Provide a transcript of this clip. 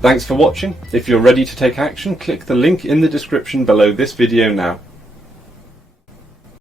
Thanks for watching. If you're ready to take action, click the link in the description below this video now.